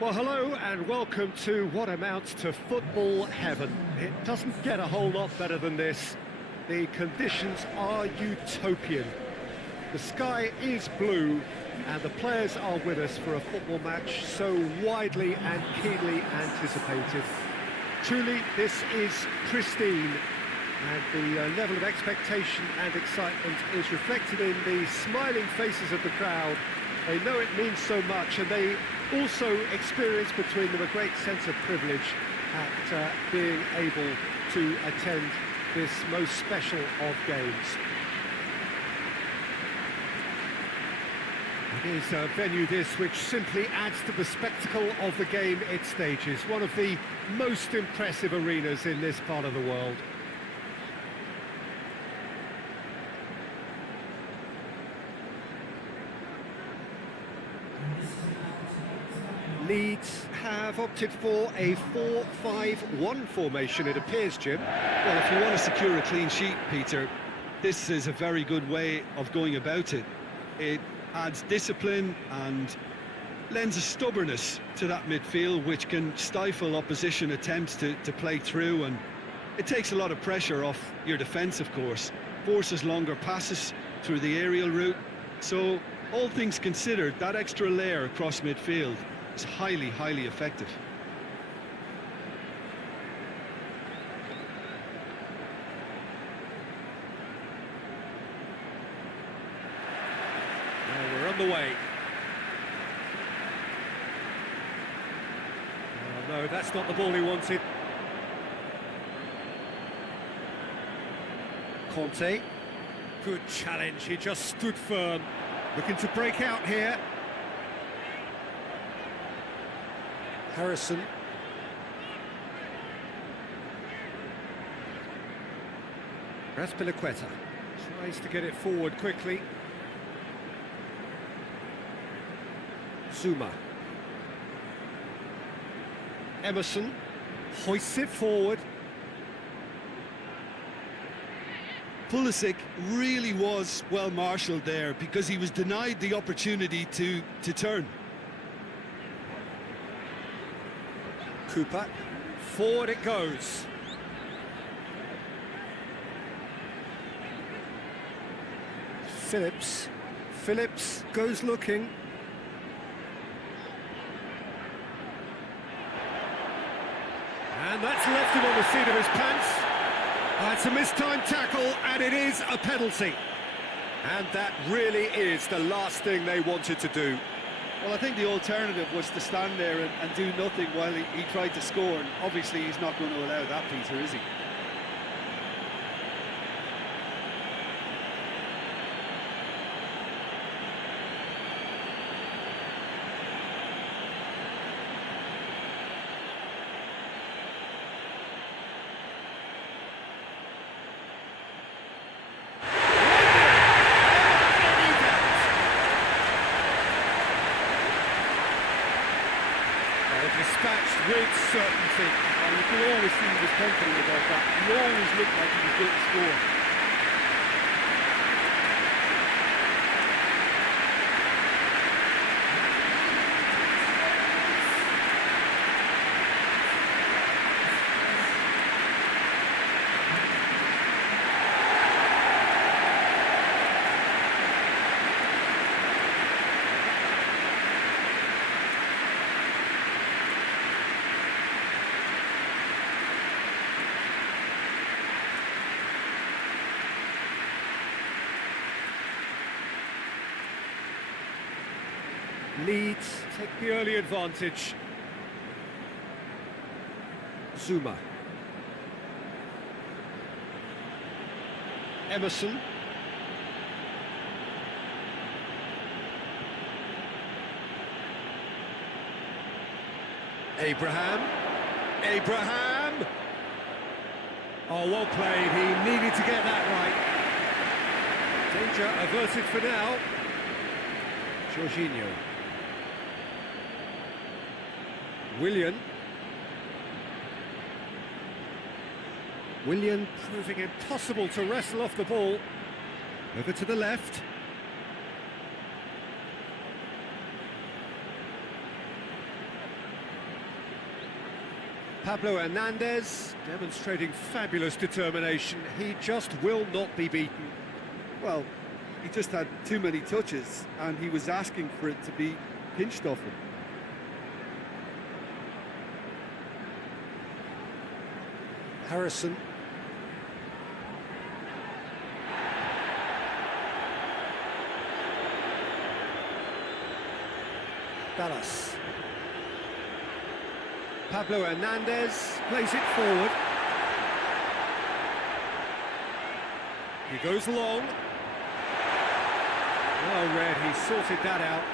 Well, hello and welcome to what amounts to football heaven. It doesn't get a whole lot better than this. The conditions are utopian. The sky is blue and the players are with us for a football match so widely and keenly anticipated. Truly, this is pristine, and the level of expectation and excitement is reflected in the smiling faces of the crowd. They know it means so much, and they also experience between them a great sense of privilege at being able to attend this most special of games. It is a venue this which simply adds to the spectacle of the game it stages, one of the most impressive arenas in this part of the world. Leeds have opted for a 4-5-1 formation, it appears, Jim. Well, if you want to secure a clean sheet, Peter, this is a very good way of going about it. It adds discipline and lends a stubbornness to that midfield, which can stifle opposition attempts to play through, and it takes a lot of pressure off your defence, of course. Forces longer passes through the aerial route. So, all things considered, that extra layer across midfield is highly, highly effective. Well, we're on the way. Oh, no, that's not the ball he wanted. Conte. Good challenge, he just stood firm. Looking to break out here. Harrison. Raspilicueta tries to get it forward quickly. Zuma. Emerson hoists it forward. Pulisic really was well marshalled there because he was denied the opportunity to turn. Cooper, forward it goes. Phillips goes looking. And that's left him on the seat of his pants. That's a mistimed tackle, and it is a penalty. And that really is the last thing they wanted to do. Well, I think the alternative was to stand there and do nothing while he tried to score, and obviously he's not going to allow that, Peter, is he? Dispatched with certainty. And you can always see he was confident about that. He always looked like he was going to score. Leeds take the early advantage. Zuma. Emerson. Abraham. Oh, well played. He needed to get that right. Danger averted for now. Jorginho. Willian proving impossible to wrestle off the ball. Over to the left. Pablo Hernandez demonstrating fabulous determination. He just will not be beaten. Well, he just had too many touches, and he was asking for it to be pinched off him. Harrison. Dallas. Pablo Hernandez plays it forward. He goes long. Well read, he sorted that out.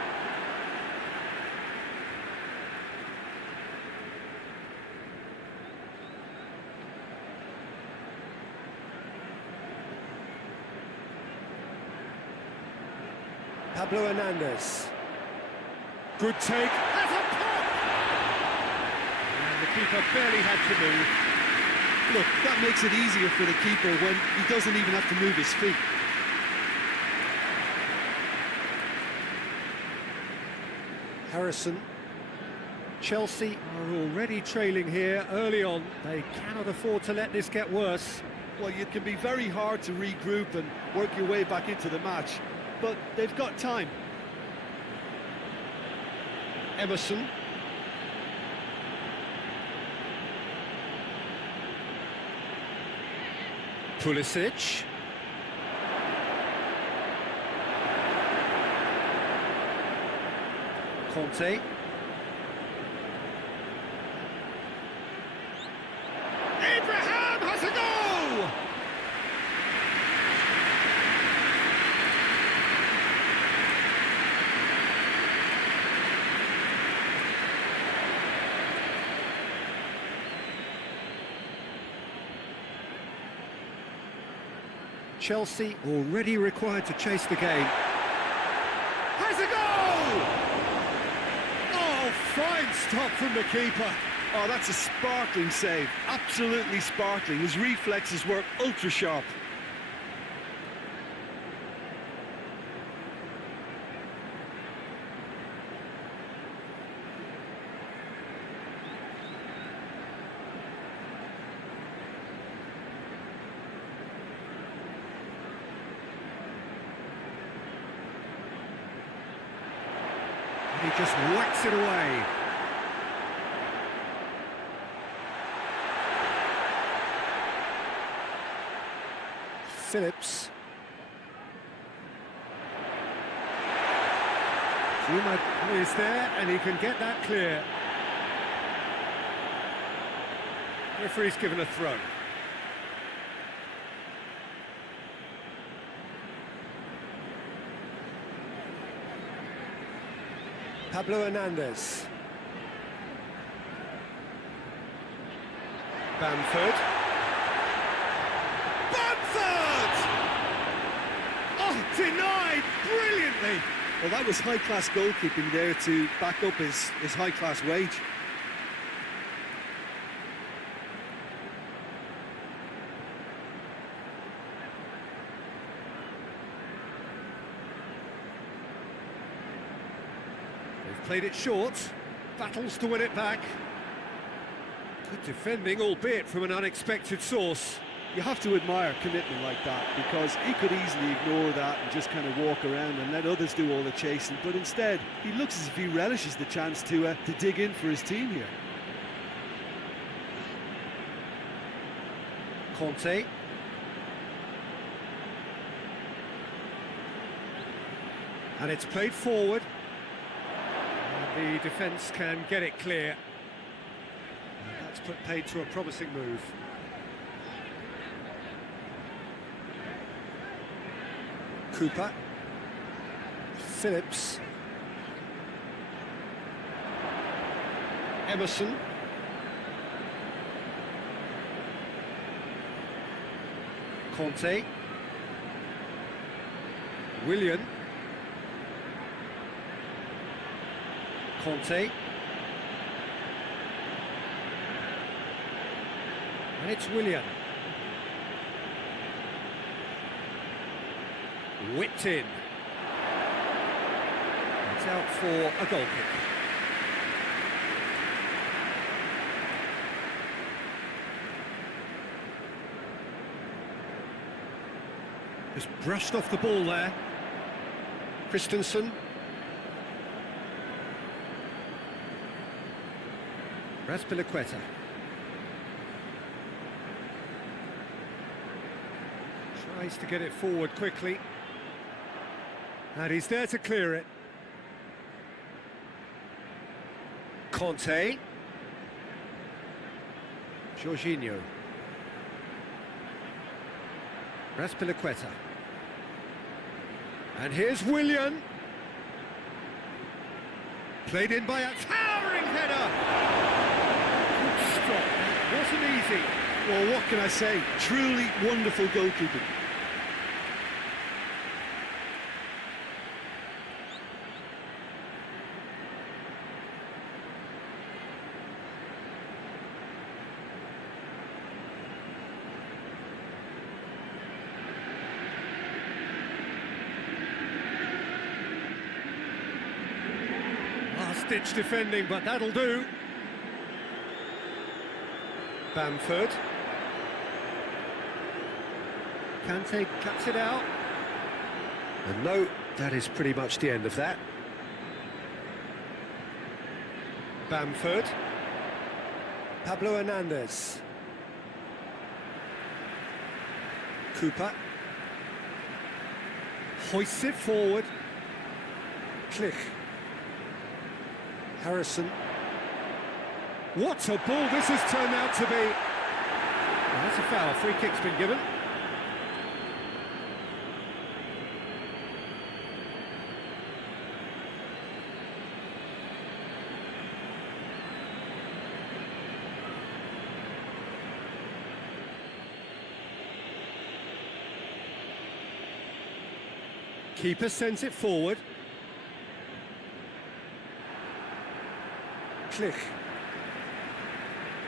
Pablo Hernandez. Good take. Has a pop! And the keeper barely had to move. Look, that makes it easier for the keeper when he doesn't even have to move his feet. Harrison. Chelsea are already trailing here early on. They cannot afford to let this get worse. Well, it can be very hard to regroup and work your way back into the match, but they've got time. Emerson. Pulisic. Conte. Abraham has a goal! Chelsea already required to chase the game. Has a goal! Oh, fine stop from the keeper. Oh, that's a sparkling save. Absolutely sparkling. His reflexes were ultra sharp. He just whacks it away. Phillips. Zuma is there and he can get that clear. Referee's given a throw. Pablo Hernandez. Bamford. Bamford! Oh, denied brilliantly. Well, that was high-class goalkeeping there to back up his high-class wage. Played it short, battles to win it back. Good defending, albeit from an unexpected source. You have to admire commitment like that, because he could easily ignore that and just kind of walk around and let others do all the chasing, but instead he looks as if he relishes the chance to dig in for his team here. Conte. And it's played forward. The defence can get it clear. That's put paid to a promising move. Cooper. Phillips. Emerson. Conte. Willian. Conte. And it's Willian. Whipped in. It's out for a goal kick. Just brushed off the ball there. Christensen. Raspilicueta. Tries to get it forward quickly. And he's there to clear it. Conte. Jorginho. Raspilicueta. And here's Willian. Played in by a towering header. Good stop. Wasn't easy. Well, what can I say? Truly wonderful goalkeeping. Last-ditch defending, but that'll do. Bamford. Kante cuts it out. And no, that is pretty much the end of that. Bamford. Pablo Hernandez. Cooper. Hoists it forward. Click. Harrison. What a ball this has turned out to be. Well, that's a foul. Free kick's been given. Keeper sends it forward. Click.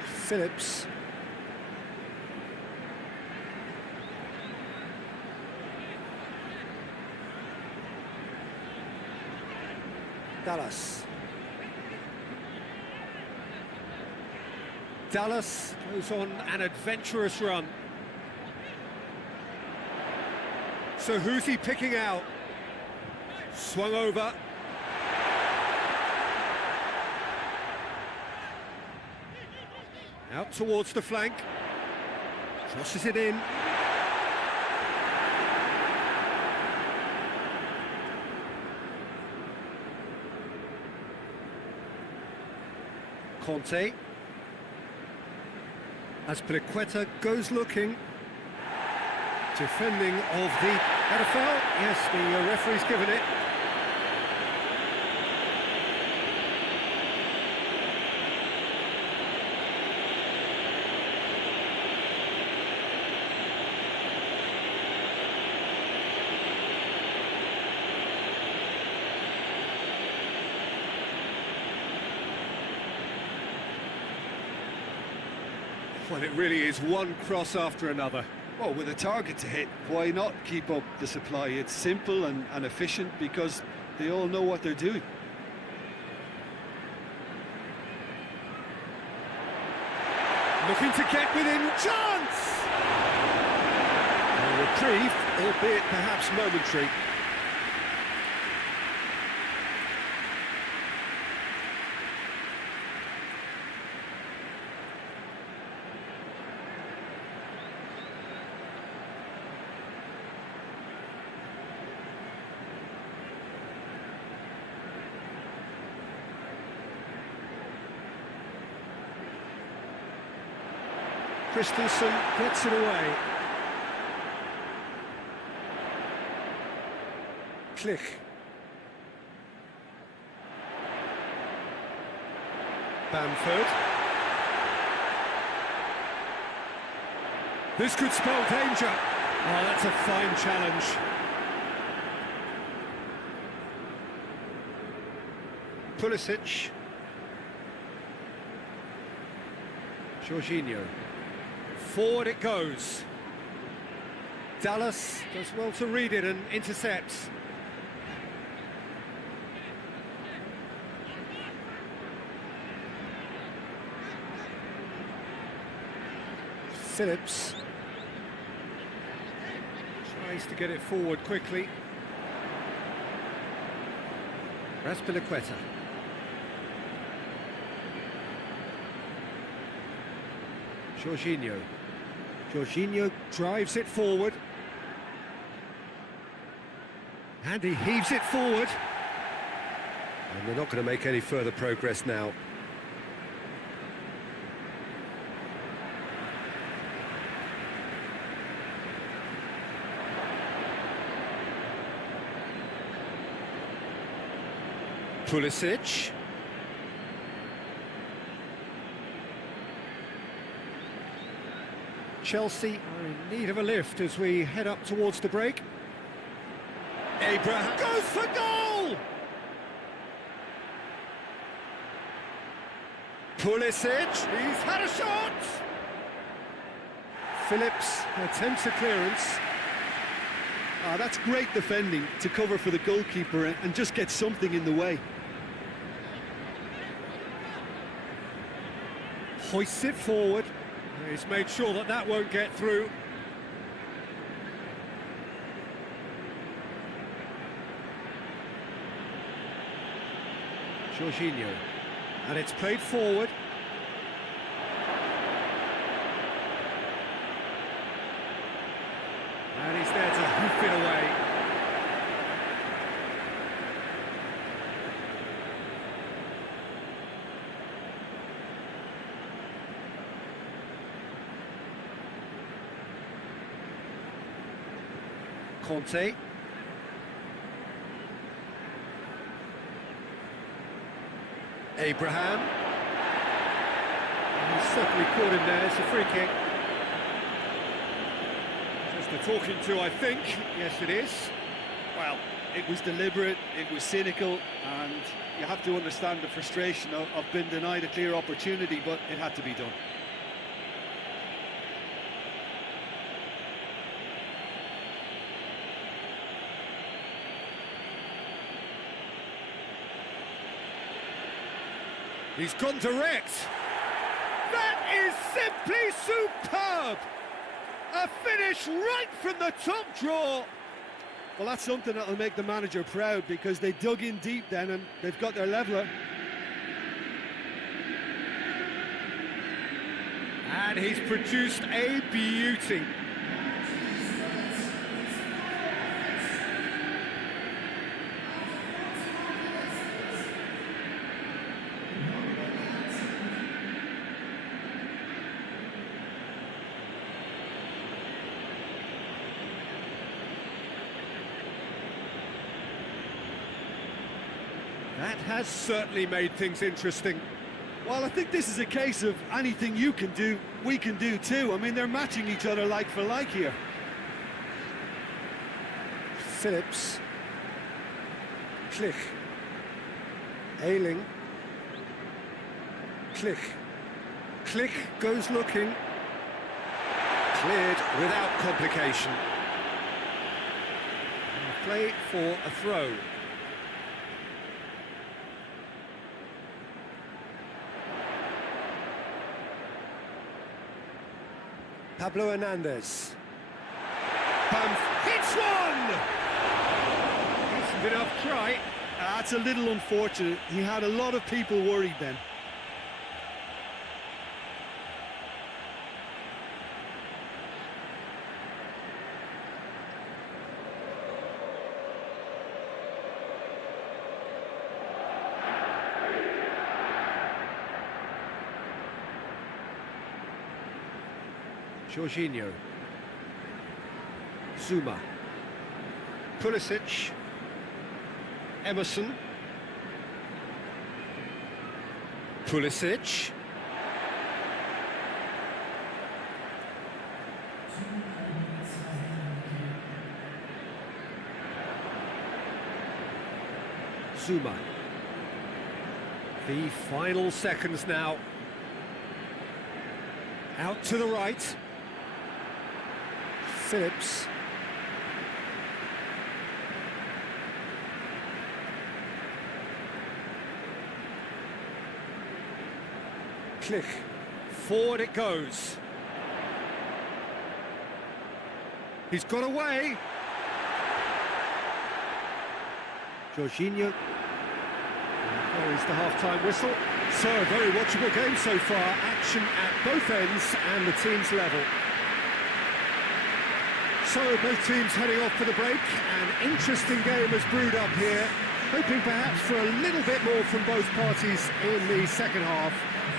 Phillips. Dallas. Dallas goes on an adventurous run. So who's he picking out? Swung over. Out towards the flank. Crosses it in. Conte. Azpilicueta goes looking. Defending of the NFL. Yes, the referee's given it. Well, it really is one cross after another. Well, with a target to hit, why not keep up the supply? It's simple and efficient because they all know what they're doing. Looking to get within, chance! A reprieve, albeit perhaps momentary. Christensen gets it away. Click. Bamford. This could spell danger. Oh, that's a fine challenge. Pulisic. Jorginho. Forward it goes. Dallas does well to read it and intercepts. Phillips Space to get it forward quickly. Raspilicueta. Jorginho. Jorginho drives it forward. And he heaves it forward. And they're not going to make any further progress now. Pulisic. Chelsea are in need of a lift as we head up towards the break. Abraham goes for goal! Pulisic, he's had a shot! Phillips attempts a clearance. That's great defending to cover for the goalkeeper and just get something in the way. Hoists it forward. He's made sure that that won't get through. Jorginho. And it's played forward. And he's there to hoof it away. Conte. Abraham. And he's certainly caught him there. It's a free kick. Just a talking to, I think. Yes, it is. Well, it was deliberate, it was cynical, and you have to understand the frustration of being denied a clear opportunity, but it had to be done. He's gone direct. That is simply superb! A finish right from the top draw. Well, that's something that'll make the manager proud, because they dug in deep then and they've got their leveller. And he's produced a beauty. That has certainly made things interesting. Well, I think this is a case of anything you can do, we can do too. I mean, they're matching each other like for like here. Phillips. Klich. Ayling. Klich. Klich goes looking. Cleared without complication. And play for a throw. Pablo Hernandez. Bam, hits one! Decent enough try. That's a little unfortunate. He had a lot of people worried then. Jorginho. Zuma. Pulisic. Emerson. Pulisic. Zuma. The final seconds now. Out to the right. Phillips. Klich. Forward it goes. He's got away. Jorginho. There is the half-time whistle. So, a very watchable game so far. Action at both ends and the teams level. So, both teams heading off for the break. An interesting game has brewed up here. Hoping perhaps for a little bit more from both parties in the second half.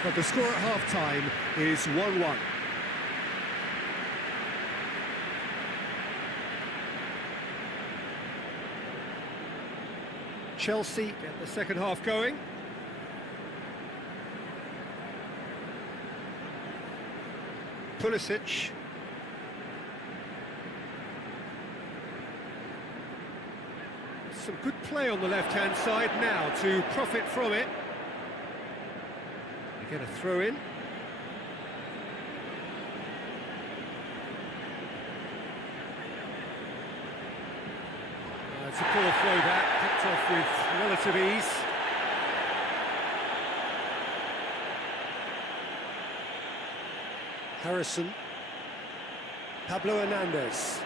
But the score at half-time is 1-1. Chelsea get the second half going. Pulisic. Some good play on the left-hand side now to profit from it. They get a throw in. It's a poor throw that, picked off with relative ease. Harrison. Pablo Hernandez.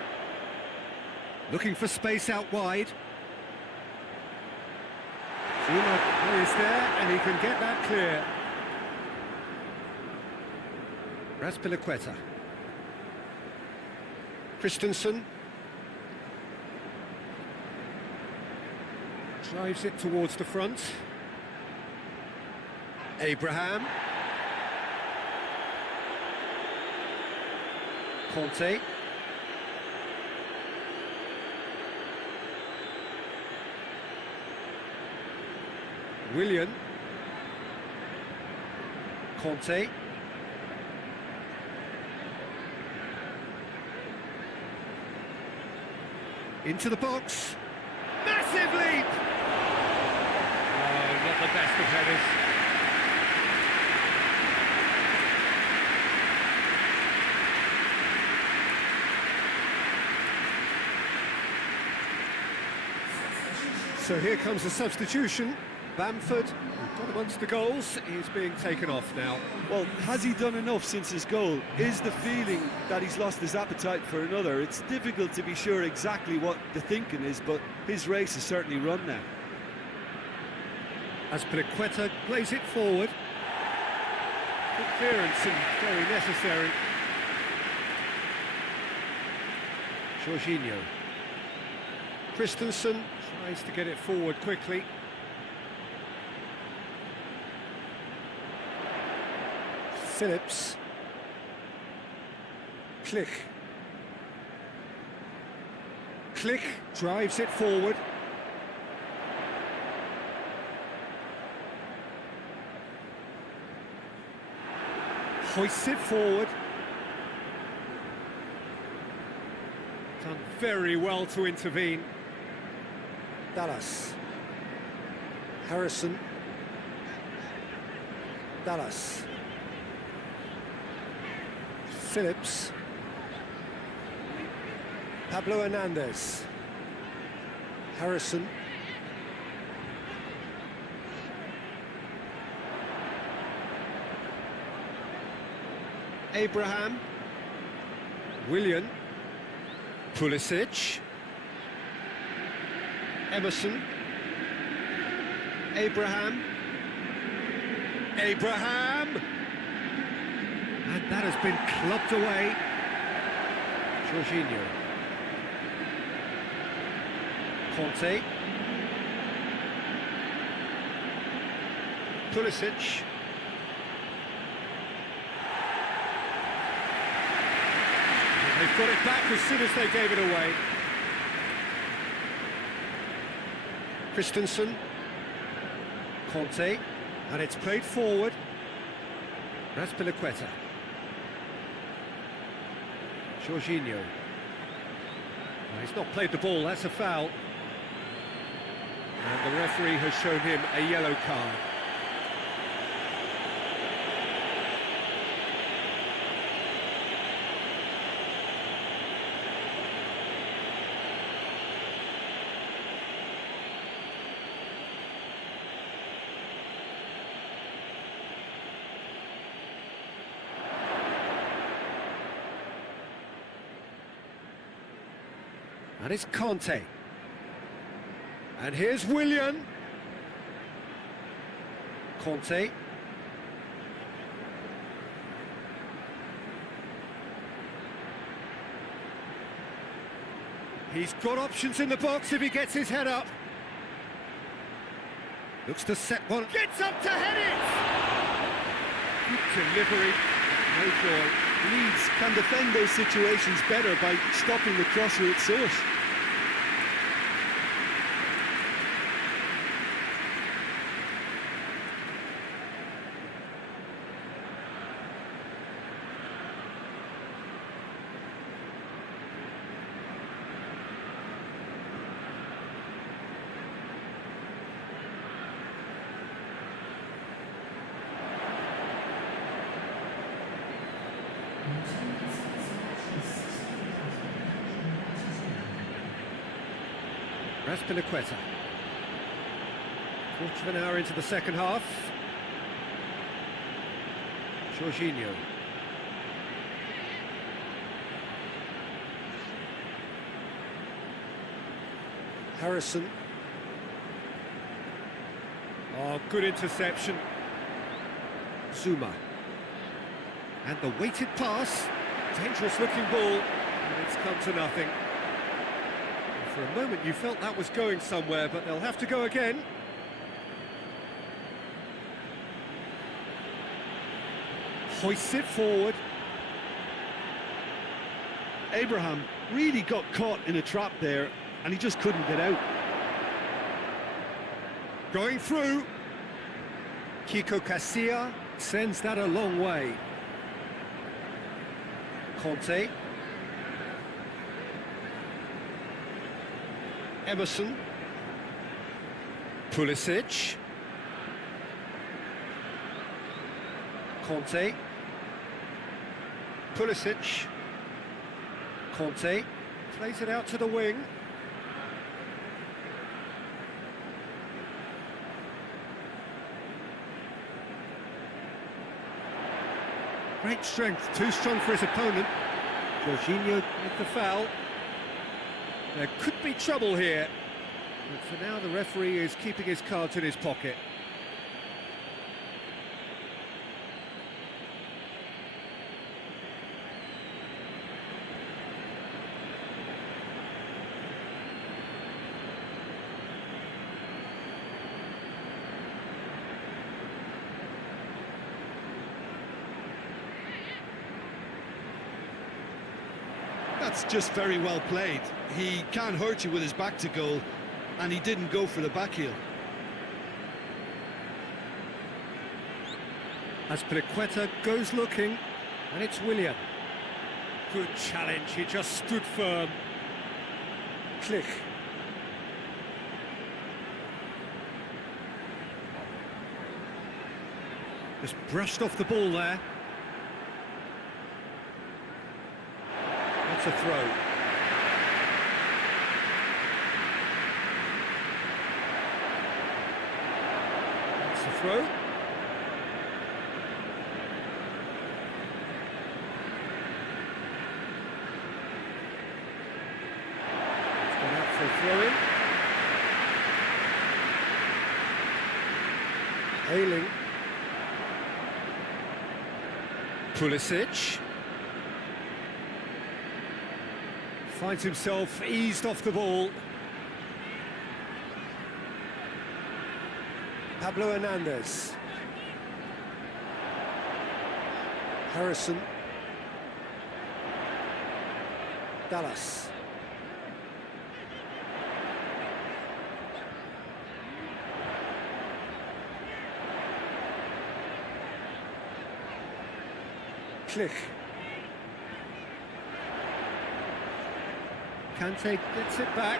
Looking for space out wide. Zuma is there, and he can get that clear. Raspilicueta. Christensen. Drives it towards the front. Abraham. Conte. Willian. Conte. Into the box. Massive leap! Oh, not the best of headers. So here comes the substitution. Bamford, who got amongst the goals, is being taken off now. Well, has he done enough since his goal? Is the feeling that he's lost his appetite for another? It's difficult to be sure exactly what the thinking is, but his race is certainly run now. As Aspilicueta plays it forward. Good clearance and very necessary. Jorginho. Christensen tries to get it forward quickly. Phillips. Click. Click drives it forward. Hoists it forward. Done very well to intervene. Dallas. Harrison. Dallas. Phillips. Pablo Hernandez. Harrison. Abraham. Willian. Pulisic. Emerson. Abraham. Abraham! And that has been clubbed away. Jorginho. Conte. Pulisic. And they've got it back as soon as they gave it away. Christensen. Conte. And it's played forward. Raspilicueta. Jorginho. Well, he's not played the ball, that's a foul. And the referee has shown him a yellow card. And it's Conte. And here's Willian. Conte. He's got options in the box if he gets his head up. Looks to set one. Gets up to head it! Good delivery. No joy. Leeds can defend those situations better by stopping the crosser at source. Raspinaqueta. Quarter of an hour into the second half. Jorginho. Harrison. Oh, good interception. Zuma. And the weighted pass. Dangerous looking ball. And it's come to nothing. For a moment you felt that was going somewhere, but they'll have to go again. Hoists it forward. Abraham really got caught in a trap there, and he just couldn't get out. Going through. Kiko Casilla sends that a long way. Conte. Emerson. Pulisic. Conte. Pulisic. Conte. Plays it out to the wing. Great strength, too strong for his opponent. Jorginho with the foul. There could be trouble here, but for now the referee is keeping his cards in his pocket. That's just very well played. He can't hurt you with his back to goal, and he didn't go for the back heel. Aspilicueta goes looking, and it's Willian. Good challenge, he just stood firm. Click. Just brushed off the ball there. That's a throw. That's a throw. It's gone out for a throw-in. Ailing. Pulisic. Finds himself eased off the ball. Pablo Hernandez. Harrison. Dallas. Click. Kante gets it back.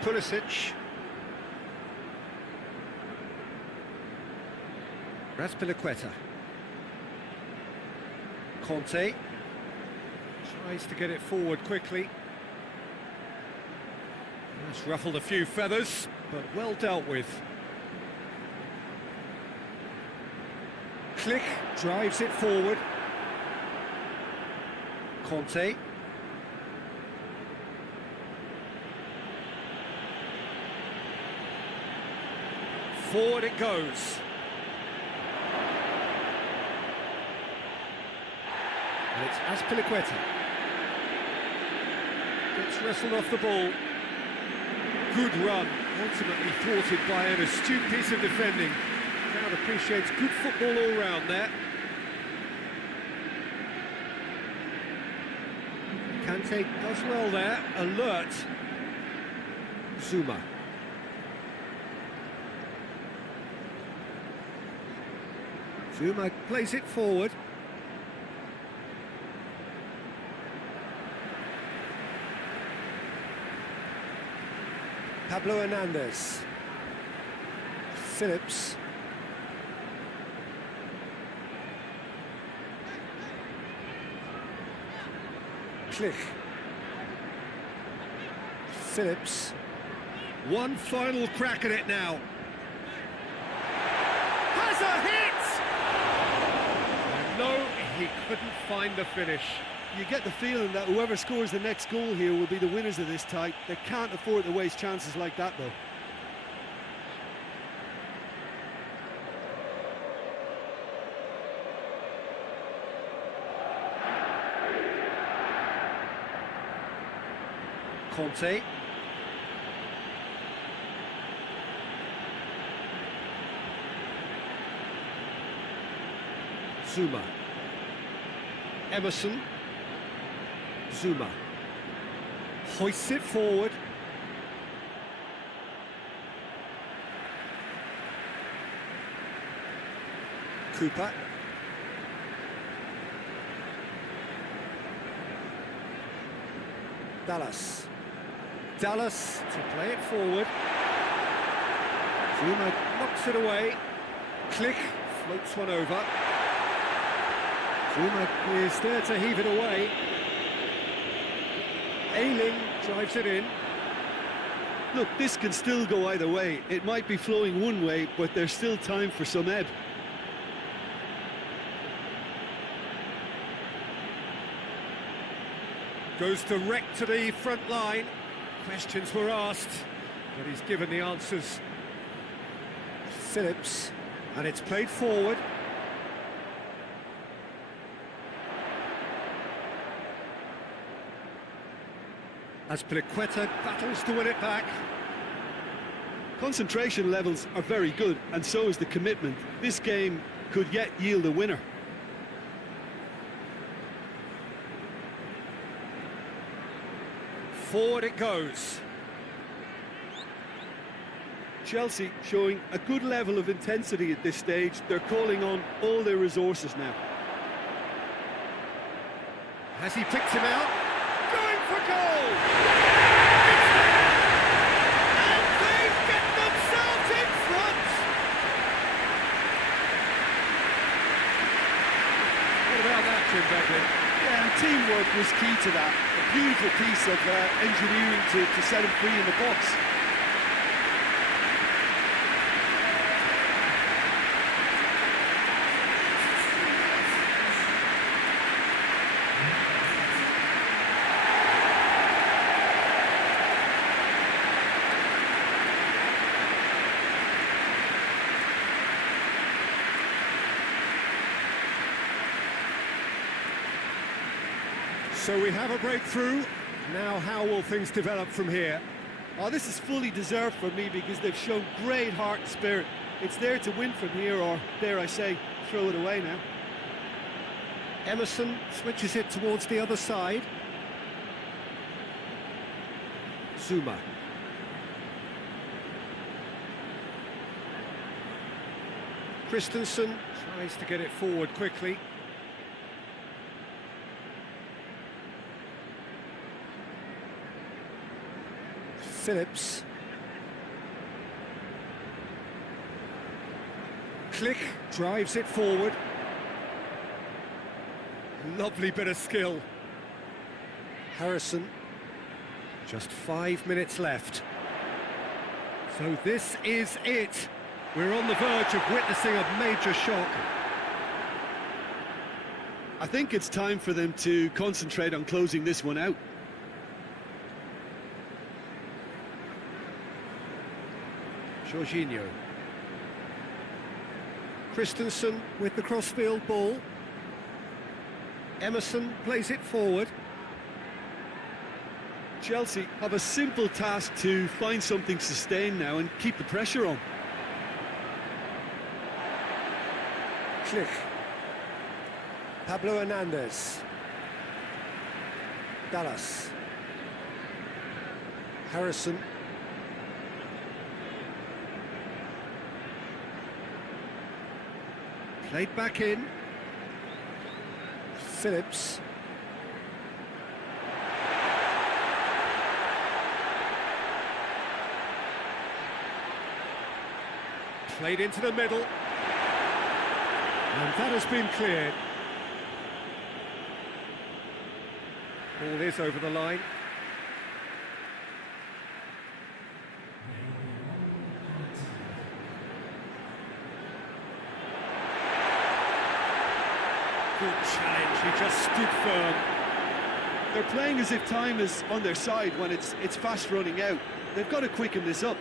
Pulisic. Raspinaqueta. Conte. Tries to get it forward quickly. That's ruffled a few feathers, but well dealt with. Click, drives it forward. Conte. Forward it goes. And it's Azpilicueta. Gets wrestled off the ball. Good run, ultimately thwarted by an astute piece of defending. Crowd appreciates good football all round there. Kante does well there, alert. Zuma. Zuma plays it forward. Pablo Hernandez. Phillips. Klich. Phillips. One final crack at it now. Has a hit! And no, he couldn't find the finish. You get the feeling that whoever scores the next goal here will be the winners of this tie. They can't afford to waste chances like that, though. Conte. Zuma. Emerson. Zuma. Hoists it forward. Cooper. Dallas. Dallas to play it forward. Zuma knocks it away. Klich floats one over. Zuma is there to heave it away. Ayling drives it in. Look, this can still go either way. It might be flowing one way, but there's still time for some ebb. Goes direct to the front line. Questions were asked, but he's given the answers. Phillips, and it's played forward. Azpilicueta battles to win it back. Concentration levels are very good, and so is the commitment. This game could yet yield a winner. Forward it goes. Chelsea showing a good level of intensity at this stage. They're calling on all their resources now. Has he picked him out? Going for goal! And they get themselves in front! What about that, Jim Beglin? Yeah, and teamwork was key to that. A beautiful piece of engineering to set him free in the box. So we have a breakthrough. Now how will things develop from here? Oh, this is fully deserved for me because they've shown great heart and spirit. It's there to win from here, or dare I say, throw it away now. Emerson switches it towards the other side. Zuma. Christensen tries to get it forward quickly. Phillips. Klich drives it forward. Lovely bit of skill. Harrison. Just 5 minutes left. So this is it. We're on the verge of witnessing a major shock. I think it's time for them to concentrate on closing this one out. Jorginho. Christensen with the crossfield ball. Emerson plays it forward. Chelsea have a simple task to find something sustained now and keep the pressure on. Schlich. Pablo Hernandez. Dallas. Harrison. Played back in. Phillips. Played into the middle. And that has been cleared. Ball is over the line. Good challenge, he just stood firm. They're playing as if time is on their side when it's fast running out. They've got to quicken this up.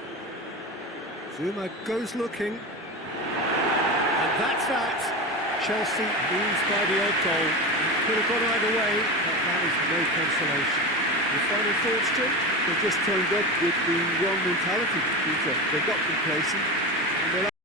Zuma goes looking. And that's that. Chelsea lose by the odd goal. Could have gone either way, but that is no consolation. Your final thoughts, Jim? They've just turned up with the wrong mentality, Peter. They got complacent and they're